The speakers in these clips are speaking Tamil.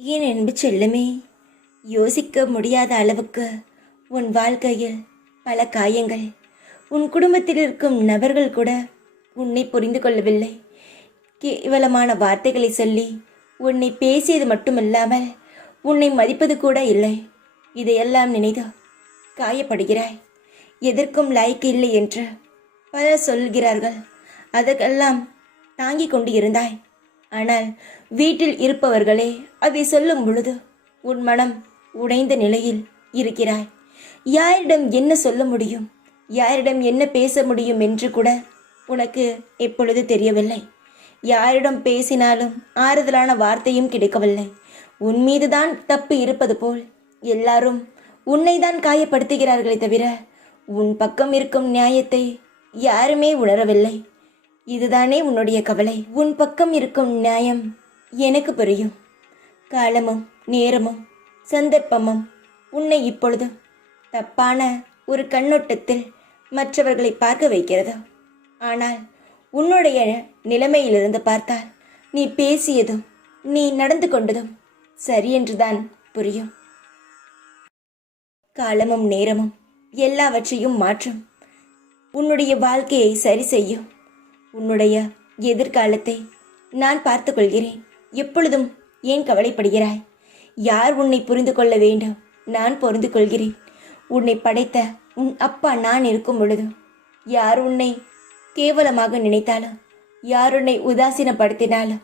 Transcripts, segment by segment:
என் அன்பு செல்லமே, யோசிக்க முடியாத அளவுக்கு உன் வாழ்க்கையில் பல காயங்கள். உன் குடும்பத்தில் இருக்கும் நபர்கள் கூட உன்னை புரிந்து கொள்ளவில்லை. கேவலமான வார்த்தைகளை சொல்லி உன்னை பேசியது மட்டுமல்லாமல் உன்னை மதிப்பது கூட இல்லை. இதையெல்லாம் நினைத்து காயப்படுகிறாய். எதற்கும் லாய்க்கு இல்லை என்று பலர் சொல்கிறார்கள். அதற்கெல்லாம் தாங்கிக் கொண்டு இருந்தாய். ஆனால் வீட்டில் இருப்பவர்களே அதை சொல்லும் பொழுது உன் மனம் உடைந்த நிலையில் இருக்கிறாய். யாரிடம் என்ன சொல்ல முடியும், யாரிடம் என்ன பேச முடியும் என்று கூட உனக்கு எப்பொழுது தெரியவில்லை. யாரிடம் பேசினாலும் ஆறுதலான வார்த்தையும் கிடைக்கவில்லை. உன் மீதுதான் தப்பு இருப்பது போல் எல்லாரும் உன்னை தான் காயப்படுத்துகிறார்களே தவிர உன் பக்கம் இருக்கும் நியாயத்தை யாருமே உணரவில்லை. இதுதானே உன்னுடைய கவலை. உன் பக்கம் இருக்கும் நியாயம் எனக்கு புரியும். காலமும் நேரமும் சந்தர்ப்பமும் உன்னை இப்பொழுது தப்பான ஒரு கண்ணோட்டத்தில் மற்றவர்களை பார்க்க வைக்கிறது. ஆனால் உன்னுடைய நிலைமையிலிருந்து பார்த்தால் நீ பேசியதும் நீ நடந்து கொண்டதும் சரியென்றுதான் புரியும். காலமும் நேரமும் எல்லாவற்றையும் மாற்றும். உன்னுடைய வாழ்க்கையை சரி செய்யும். உன்னுடைய எதிர்காலத்தை நான் பார்த்து கொள்கிறேன். எப்பொழுதும் ஏன் கவலைப்படுகிறாய்? யார் உன்னை புரிந்து கொள்ள வேண்டும்? நான் புரிந்து கொள்கிறேன். உன்னை படைத்த உன் அப்பா நான் இருக்கும் பொழுது யார் உன்னை கேவலமாக நினைத்தாலும், யார் உன்னை உதாசீனப்படுத்தினாலும்,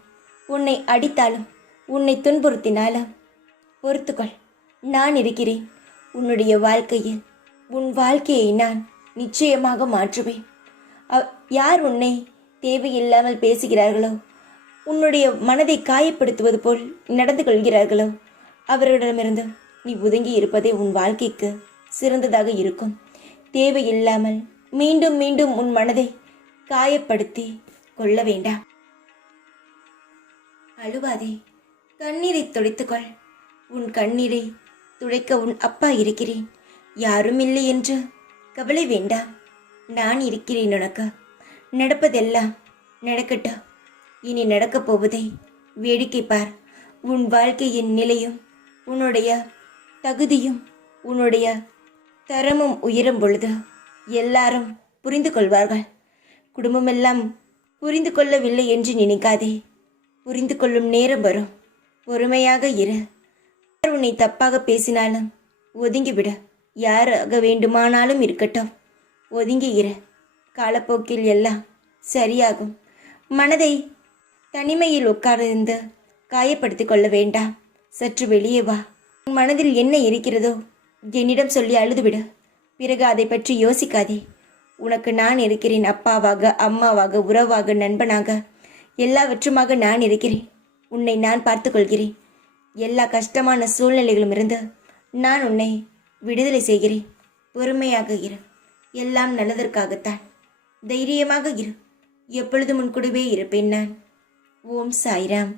உன்னை அடித்தாலும், உன்னை துன்புறுத்தினாலும் பொறுத்துக்கொள். நான் இருக்கிறேன். உன்னுடைய வாழ்க்கையில் உன் வாழ்க்கையை நான் நிச்சயமாக மாற்றுவேன். யார் உன்னை தேவையில்லாமல் பேசுகிறார்களோ, உன்னுடைய மனதை காயப்படுத்துவது போல் நடந்து கொள்கிறார்களோ, அவர்களிடமிருந்து நீ ஒதுங்கி இருப்பதே உன் வாழ்க்கைக்கு சிறந்ததாக இருக்கும். தேவையில்லாமல் மீண்டும் மீண்டும் உன் மனதை காயப்படுத்தி கொள்ள வேண்டாம். அழுவாதே, கண்ணீரை துடைத்துக்கொள். உன் கண்ணீரை துடைக்க உன் அப்பா இருக்கிறேன். யாரும் இல்லை என்று கவலை வேண்டாம். நான் இருக்கிறேன் உனக்கு. நடப்பதெல்லாம் நடக்கட்டும். இனி நடக்கப் போவதை வேடிக்கை பார். உன் வாழ்க்கையின் நிலையும் உன்னுடைய தகுதியும் உன்னுடைய தரமும் உயரும் பொழுது எல்லாரும் புரிந்து கொள்வார்கள். குடும்பமெல்லாம் புரிந்து கொள்ளவில்லை என்று நினைக்காதே. புரிந்து கொள்ளும் நேரம் வரும். பொறுமையாக இரு. யார் உன்னை தப்பாக பேசினாலும் ஒதுங்கிவிடு. யாராக வேண்டுமானாலும் இருக்கட்டும், ஒதுங்கி இரு. காலப்போக்கில் எல்லாம் சரியாகும். மனதை தனிமையில் உட்கார்ந்து காயப்படுத்திக் கொள்ள வேண்டாம். சற்று வெளியே வா. உன் மனதில் என்ன இருக்கிறதோ என்னிடம் சொல்லி அழுதுவிடு. பிறகு அதை பற்றி யோசிக்காதே. உனக்கு நான் இருக்கிறேன். அப்பாவாக, அம்மாவாக, உறவாக, நண்பனாக, எல்லாவற்றுமாக நான் இருக்கிறேன். உன்னை நான் பார்த்து கொள்கிறேன். எல்லா கஷ்டமான சூழ்நிலைகளும் இருந்து நான் உன்னை விடுதலை செய்கிறேன். பொறுமையாக இரு. எல்லாம் நல்லதற்காகத்தான். தைரியமாக இரு. எப்பொழுதும் உன் கூடவே இருப்பேன் நான். ஓம் சாய்ராம்.